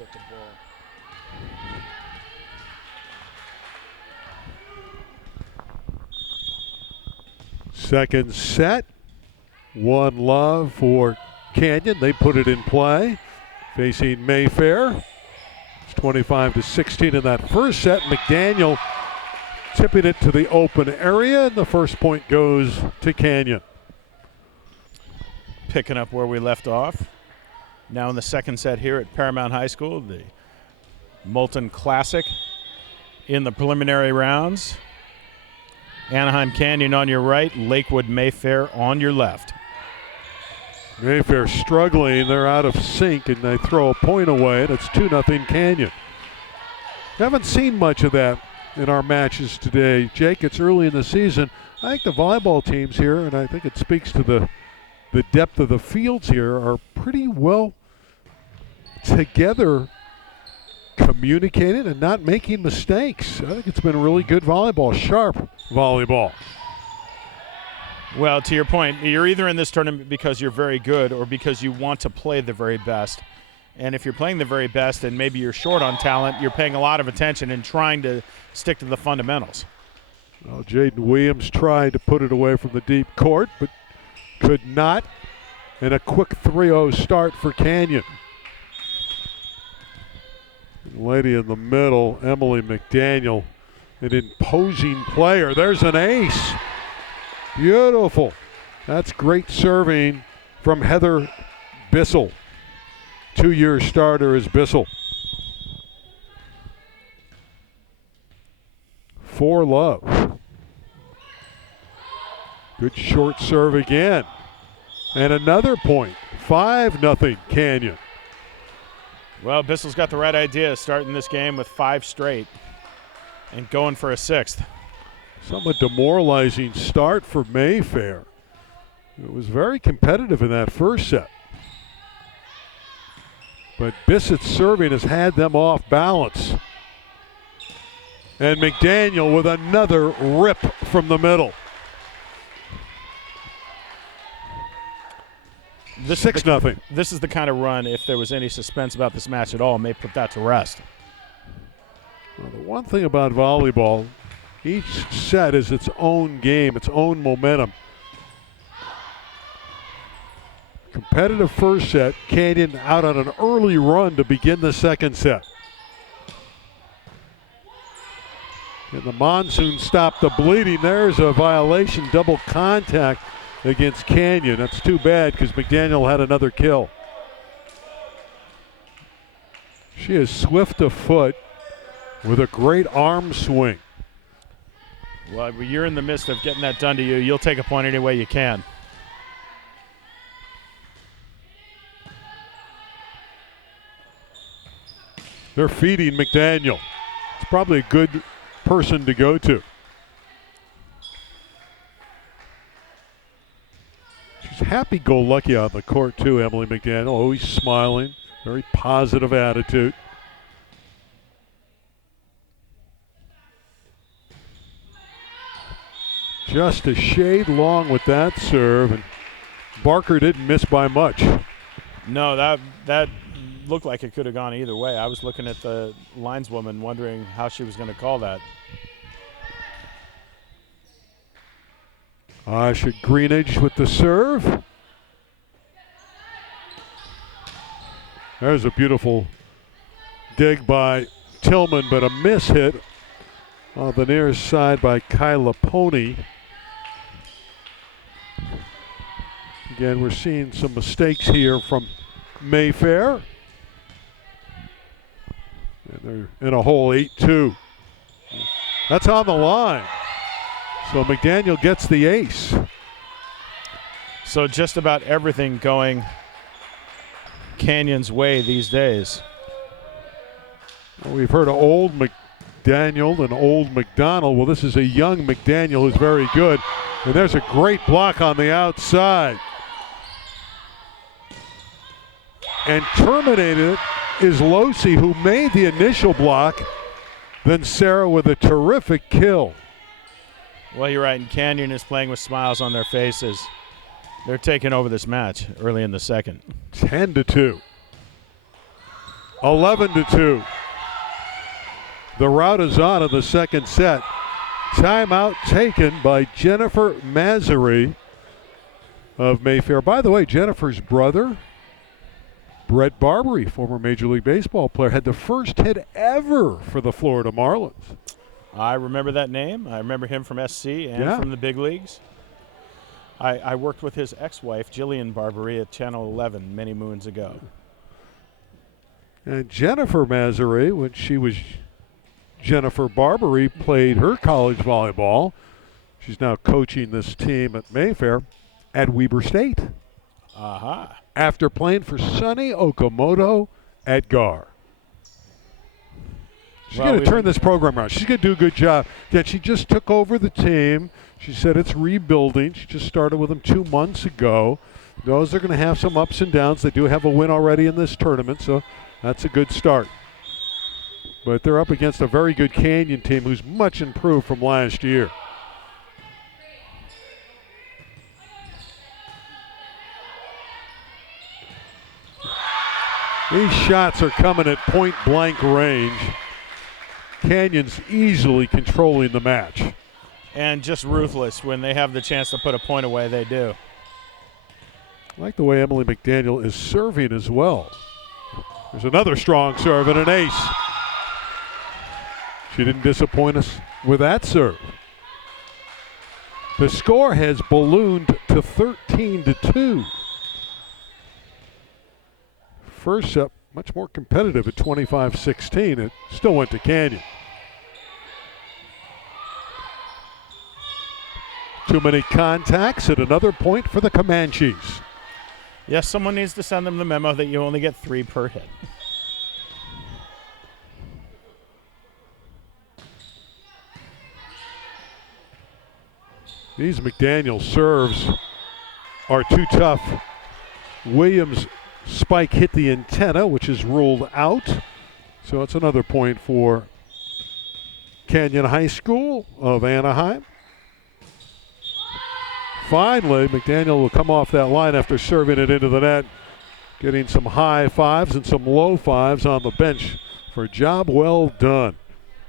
get the ball. Second set, 1-love for Canyon. They put it in play, facing Mayfair. It's 25-16 in that first set. McDaniel tipping it to the open area, and the first point goes to Canyon. Picking up where we left off. Now in the second set here at Paramount High School, the Molten Classic in the preliminary rounds. Anaheim Canyon on your right, Lakewood Mayfair on your left. Mayfair struggling, they're out of sync, and they throw a point away, and it's 2-0 Canyon. Haven't seen much of that in our matches today. Jake, it's early in the season. I think the volleyball teams here, and I think it speaks to the depth of the fields here, are pretty well together, communicating and not making mistakes. I think it's been really good volleyball, sharp volleyball. Well, to your point, you're either in this tournament because you're very good or because you want to play the very best. And if you're playing the very best and maybe you're short on talent, you're paying a lot of attention and trying to stick to the fundamentals. Well, Jaden Williams tried to put it away from the deep court, but could not. And a quick 3-0 start for Canyon. Lady in the middle, Emily McDaniel, an imposing player. There's an ace. Beautiful. That's great serving from Heather Bissell. 2-year starter is Bissell. 4-love. Good short serve again. And another point. 5-0 Canyon. Well, Bissell's got the right idea, starting this game with 5 straight and going for a 6th. Somewhat demoralizing start for Mayfair. It was very competitive in that first set. But Bissett's serving has had them off balance. And McDaniel with another rip from the middle. 6-0. This is the kind of run, if there was any suspense about this match at all, may put that to rest. Well, the one thing about volleyball, each set is its own game, its own momentum. Competitive first set, Canyon out on an early run to begin the second set. And the monsoon stopped the bleeding. There's a violation, double contact against Canyon. That's too bad because McDaniel had another kill. She is swift of foot with a great arm swing. Well, when you're in the midst of getting that done to you, you'll take a point any way you can. They're feeding McDaniel. It's probably a good person to go to. She's happy-go-lucky on the court too, Emily McDaniel. Always smiling, very positive attitude. Just a shade long with that serve, and Barker didn't miss by much. No, that looked like it could have gone either way. I was looking at the lineswoman wondering how she was going to call that. Asha Greenidge with the serve. There's a beautiful dig by Tillman, but a miss hit on the near side by Kyla Pony. Again, we're seeing some mistakes here from Mayfair. And they're in a hole 8-2. That's on the line. So McDaniel gets the ace. So just about everything going Canyon's way these days. Well, we've heard of old McDaniel and old McDonald. Well, this is a young McDaniel who's very good. And there's a great block on the outside. And terminated it is Losi, who made the initial block. Then Sarah with a terrific kill. Well, you're right, and Canyon is playing with smiles on their faces. They're taking over this match early in the second. 10-2. 11-2. The rout is on in the second set. Timeout taken by Jennifer Mazzari of Mayfair. By the way, Jennifer's brother, Brett Barbary, former Major League Baseball player, had the first hit ever for the Florida Marlins. I remember that name. I remember him from SC and from the big leagues. I worked with his ex-wife, Jillian Barbary, at Channel 11 many moons ago. And Jennifer Mazzari, when she was Jennifer Barbary, played her college volleyball. She's now coaching this team at Mayfair at Weber State. After playing for Sonny Okamoto at GAR. She's going to turn this program around. She's going to do a good job. Yeah, she just took over the team. She said it's rebuilding. She just started with them 2 months ago. Knows they're going to have some ups and downs. They do have a win already in this tournament, so that's a good start. But they're up against a very good Canyon team who's much improved from last year. These shots are coming at point-blank range. Canyon's easily controlling the match. And just ruthless. When they have the chance to put a point away, they do. I like the way Emily McDaniel is serving as well. There's another strong serve and an ace. She didn't disappoint us with that serve. The score has ballooned to 13-2. First set, much more competitive at 25-16. It still went to Canyon. Too many contacts at another point for the Comanches. Yes, someone needs to send them the memo that you only get 3 per hit. These McDaniel serves are too tough. Williams' spike hit the antenna, which is ruled out. So it's another point for Canyon High School of Anaheim. Finally, McDaniel will come off that line after serving it into the net, getting some high fives and some low fives on the bench for a job well done.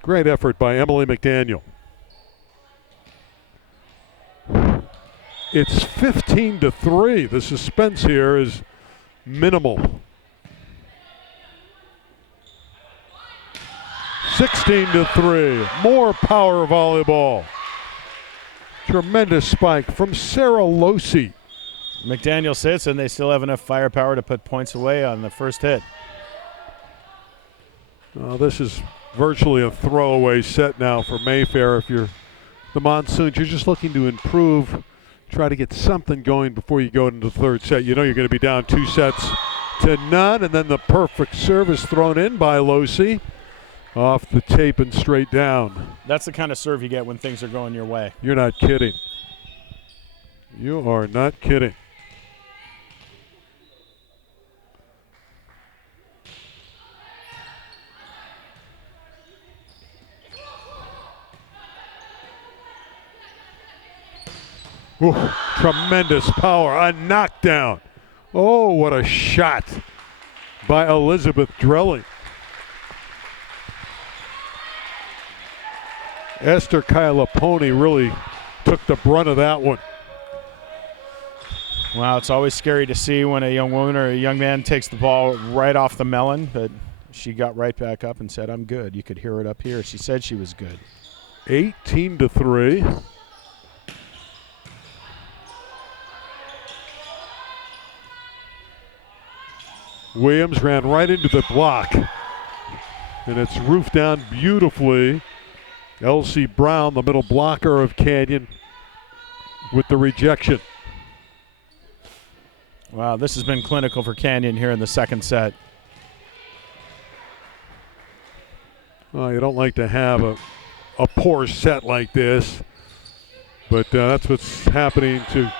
Great effort by Emily McDaniel. It's 15-3. The suspense here is minimal. 16-3. More power volleyball. Tremendous spike from Sarah Losi. McDaniel sits, and they still have enough firepower to put points away on the first hit. This is virtually a throwaway set now for Mayfair. If you're the Monsoons, you're just looking to improve, try to get something going before you go into the third set. You know you're going to be down 2-0, and then the perfect service thrown in by Losi. Off the tape and straight down. That's the kind of serve you get when things are going your way. You're not kidding. You are not kidding. Ooh, tremendous power. A knockdown. Oh, what a shot by Elizabeth Drelling. Esther Kailaponi really took the brunt of that one. Wow, it's always scary to see when a young woman or a young man takes the ball right off the melon, but she got right back up and said, "I'm good." You could hear it up here. She said she was good. 18-3. Williams ran right into the block, and it's roofed down beautifully. Elsie Brown, the middle blocker of Canyon, with the rejection. Wow, this has been clinical for Canyon here in the second set. Well, you don't like to have a poor set like this, but that's what's happening to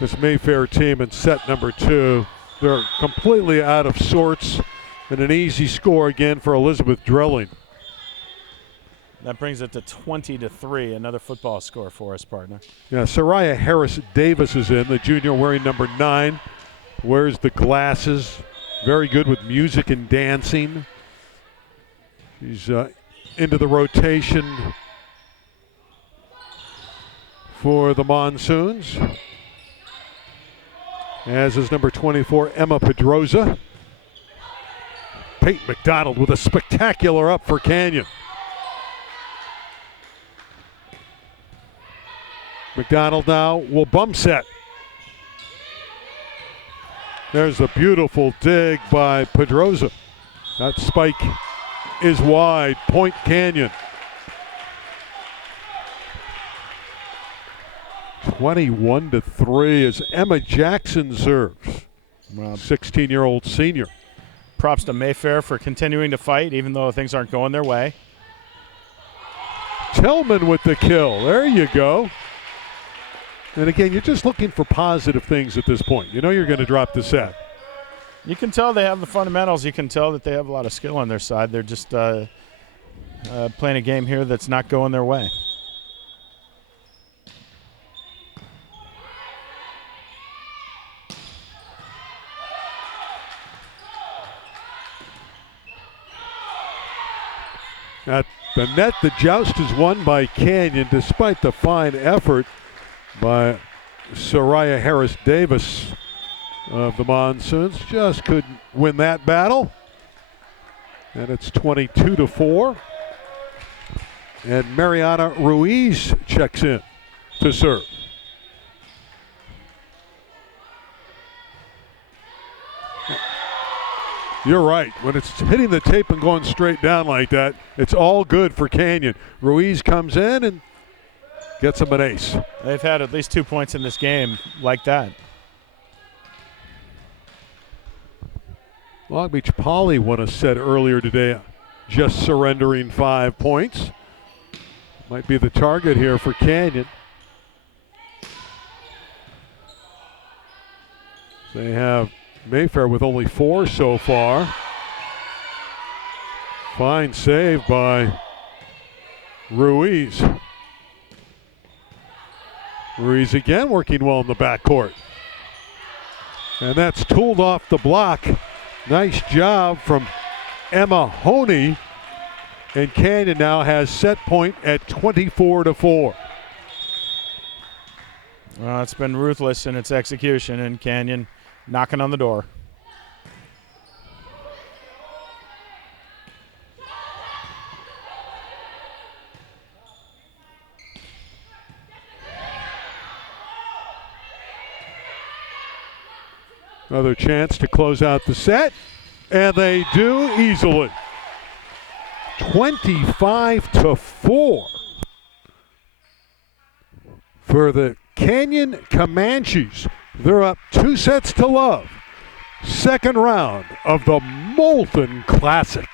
this Mayfair team in set number 2. They're completely out of sorts, and an easy score again for Elizabeth Drelling. That brings it to 20-3, another football score for us, partner. Yeah, Soraya Harris Davis is in, the junior wearing number 9. Wears the glasses very good with music and dancing. She's into the rotation for the Monsoons, as is number 24, Emma Pedroza. Peyton McDonald with a spectacular up for Canyon. McDonald now will bump set. There's a beautiful dig by Pedroza. That spike is wide. Point Canyon. 21-3 as Emma Jackson serves. 16-year-old senior. Props to Mayfair for continuing to fight even though things aren't going their way. Tillman with the kill. There you go. And again, you're just looking for positive things at this point. You know you're going to drop the set. You can tell they have the fundamentals. You can tell that they have a lot of skill on their side. They're just playing a game here that's not going their way. At the net, the joust is won by Canyon despite the fine effort by Soraya Harris-Davis of the Monsoons. Just couldn't win that battle. And it's 22-4. And Mariana Ruiz checks in to serve. You're right. When it's hitting the tape and going straight down like that, it's all good for Canyon. Ruiz comes in and gets him an ace. They've had at least 2 points in this game like that. Long Beach Poly won a set earlier today, just surrendering 5 points. Might be the target here for Canyon. They have Mayfair with only 4 so far. Fine save by Ruiz. Ruiz again working well in the backcourt. And that's tooled off the block. Nice job from Emma Honey. And Canyon now has set point at 24-4. Well, it's been ruthless in its execution, and Canyon knocking on the door. Another chance to close out the set, and they do easily. 25-4 for the Canyon Comanches. They're up 2 sets to love. Second round of the Molten Classic.